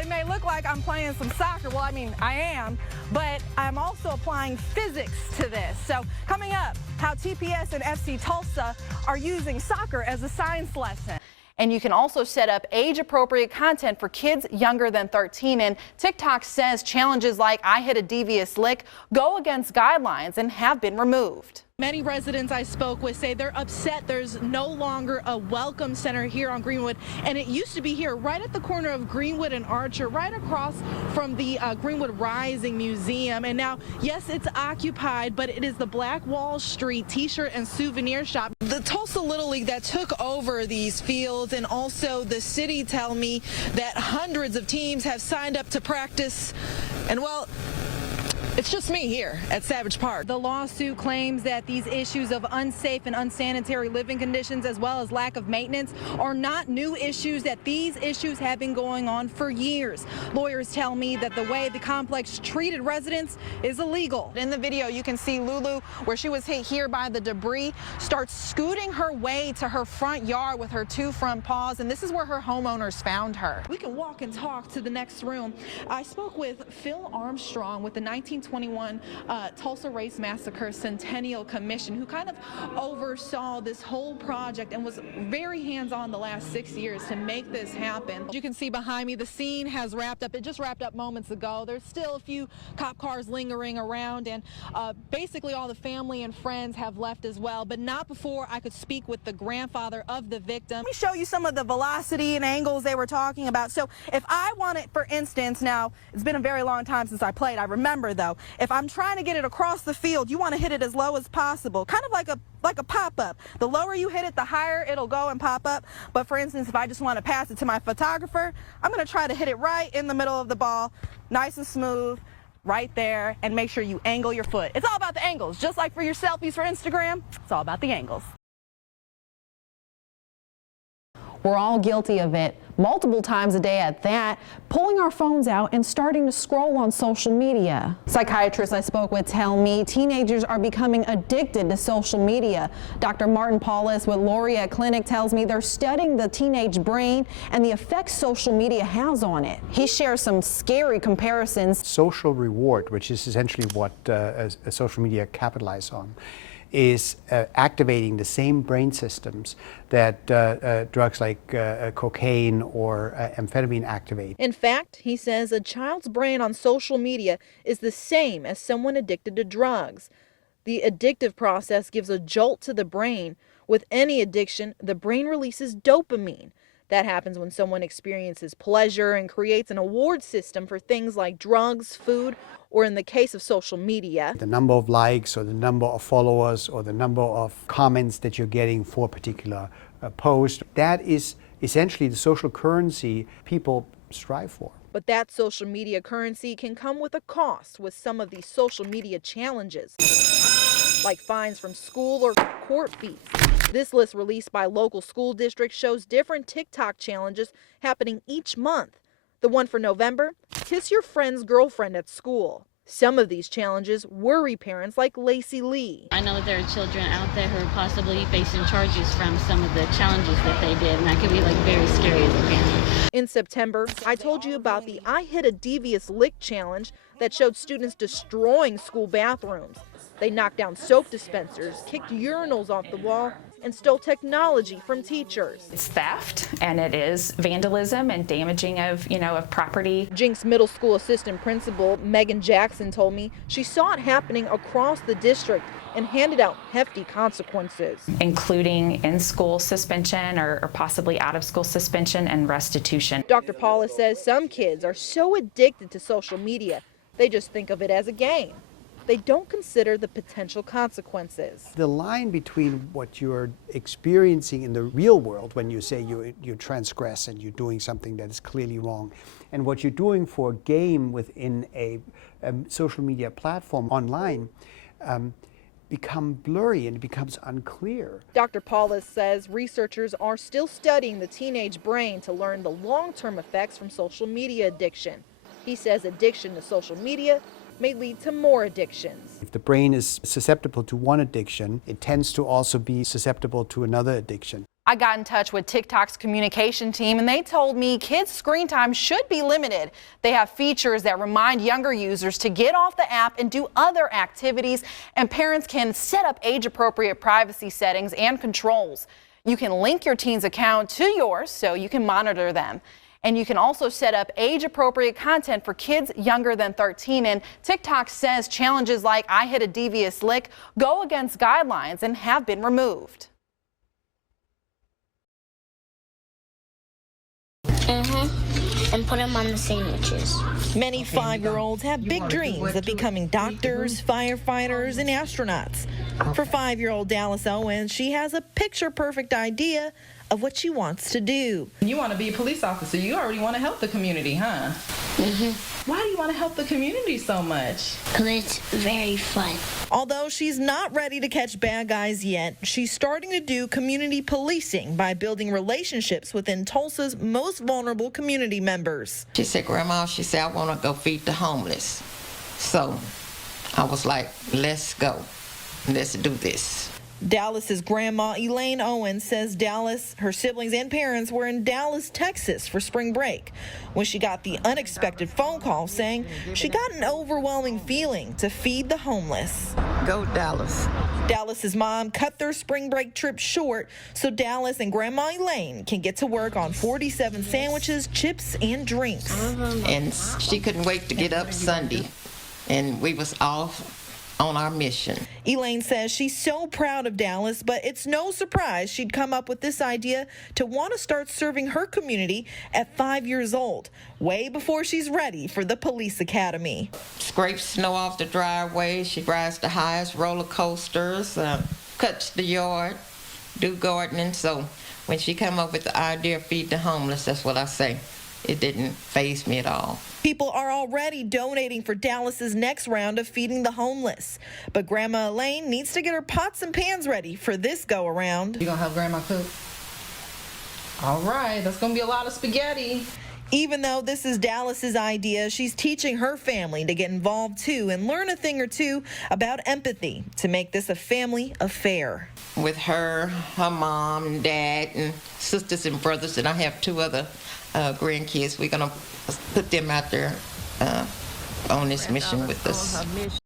it may look like I'm playing some soccer. Well, I mean, I am, but I'm also applying physics to this. So coming up, how TPS and FC Tulsa are using soccer as a science lesson. And you can also set up age-appropriate content for kids younger than 13. And TikTok says challenges like "I hit a devious lick" go against guidelines and have been removed. Many residents I spoke with say they're upset there's no longer a welcome center here on Greenwood, and it used to be here right at the corner of Greenwood and Archer, right across from the Greenwood Rising Museum. And now, yes, it's occupied, but it is the Black Wall Street t-shirt and souvenir shop. The Tulsa Little League that took over these fields, and also the city, tell me that hundreds of teams have signed up to practice, and well, it's just me here at Savage Park. The lawsuit claims that these issues of unsafe and unsanitary living conditions, as well as lack of maintenance, are not new issues, that these issues have been going on for years. Lawyers tell me that the way the complex treated residents is illegal. In the video, you can see Lulu, where she was hit here by the debris, starts scooting her way to her front yard with her two front paws, and this is where her homeowners found her. We can walk and talk to the next room. I spoke with Phil Armstrong with the 1921 Tulsa Race Massacre Centennial Commission, who kind of oversaw this whole project and was very hands-on the last 6 years to make this happen. You can see behind me, the scene has wrapped up. It just wrapped up moments ago. There's still a few cop cars lingering around, and basically all the family and friends have left as well, but not before I could speak with the grandfather of the victim. Let me show you some of the velocity and angles they were talking about. So if I want it, for instance, now it's been a very long time since I played, I remember though, if I'm trying to get it across the field, you want to hit it as low as possible, kind of like a pop-up. The lower you hit it, the higher it'll go and pop up. But for instance, if I just want to pass it to my photographer, I'm going to try to hit it right in the middle of the ball, nice and smooth, right there, and make sure you angle your foot. It's all about the angles, just like for your selfies for Instagram. It's all about the angles. We're all guilty of it, multiple times a day at that, pulling our phones out and starting to scroll on social media. Psychiatrists I spoke with tell me teenagers are becoming addicted to social media. Dr. Martin Paulus with Laureate Clinic tells me they're studying the teenage brain and the effects social media has on it. He shares some scary comparisons. Social reward, which is essentially what social media capitalize on, is activating the same brain systems that drugs like cocaine or amphetamine activate. In fact, he says a child's brain on social media is the same as someone addicted to drugs. The addictive process gives a jolt to the brain. With any addiction, the brain releases dopamine. That happens when someone experiences pleasure and creates an award system for things like drugs, food, or in the case of social media, the number of likes or the number of followers or the number of comments that you're getting for a particular post. That is essentially the social currency people strive for. But that social media currency can come with a cost with some of these social media challenges, like fines from school or court fees. This list released by local school districts shows different TikTok challenges happening each month. The one for November, kiss your friend's girlfriend at school. Some of these challenges worry parents like Lacey Lee. I know that there are children out there who are possibly facing charges from some of the challenges that they did, and that could be like very scary as a parent. In September, I told you about the "I hit a devious lick" challenge that showed students destroying school bathrooms. They knocked down soap dispensers, kicked urinals off the wall, and stole technology from teachers. It's theft, and it is vandalism and damaging of property. Jinx Middle School assistant principal Megan Jackson told me she saw it happening across the district and handed out hefty consequences, including in-school suspension or possibly out-of-school suspension and restitution. Dr. Paulus says some kids are so addicted to social media, they just think of it as a game. They don't consider the potential consequences. The line between what you're experiencing in the real world when you say you transgress and you're doing something that is clearly wrong, and what you're doing for a game within a social media platform online become blurry and it becomes unclear. Dr. Paulus says researchers are still studying the teenage brain to learn the long-term effects from social media addiction. He says addiction to social media may lead to more addictions. If the brain is susceptible to one addiction, it tends to also be susceptible to another addiction. I got in touch with TikTok's communication team and they told me kids' screen time should be limited. They have features that remind younger users to get off the app and do other activities, and parents can set up age-appropriate privacy settings and controls. You can link your teen's account to yours so you can monitor them. And you can also set up age-appropriate content for kids younger than 13. And TikTok says challenges like "I hit a devious lick" go against guidelines and have been removed. And put them on the sandwiches. Many 5-year-olds have big dreams of becoming doctors, firefighters, and astronauts. For 5-year-old Dallas Owens, she has a picture-perfect idea of what she wants to do. You want to be a police officer. You already want to help the community, huh? Why do you want to help the community so much? Because it's very fun. Although she's not ready to catch bad guys yet, she's starting to do community policing by building relationships within Tulsa's most vulnerable community members. She said, "Grandma," she said, "I want to go feed the homeless." So I was like, let's go. Let's do this. Dallas's grandma, Elaine Owens, says Dallas, her siblings and parents were in Dallas, Texas for spring break when she got the unexpected phone call saying she got an overwhelming feeling to feed the homeless. Go Dallas. Dallas's mom cut their spring break trip short so Dallas and Grandma Elaine can get to work on 47 sandwiches, chips, and drinks. And she couldn't wait to get up Sunday, and we was off on our mission. Elaine says she's so proud of Dallas, but it's no surprise she'd come up with this idea to want to start serving her community at 5 years old, way before she's ready for the police academy. Scrapes snow off the driveway. She rides the highest roller coasters, cuts the yard, do gardening. So when she come up with the idea of feed the homeless, that's what I say. It didn't faze me at all. People are already donating for Dallas's next round of feeding the homeless. But Grandma Elaine needs to get her pots and pans ready for this go-around. You gonna help Grandma cook? All right, that's gonna be a lot of spaghetti. Even though this is Dallas's idea, she's teaching her family to get involved too and learn a thing or two about empathy to make this a family affair. With her mom and dad and sisters and brothers, and I have 2 other grandkids, we're gonna put them out there on this mission with us.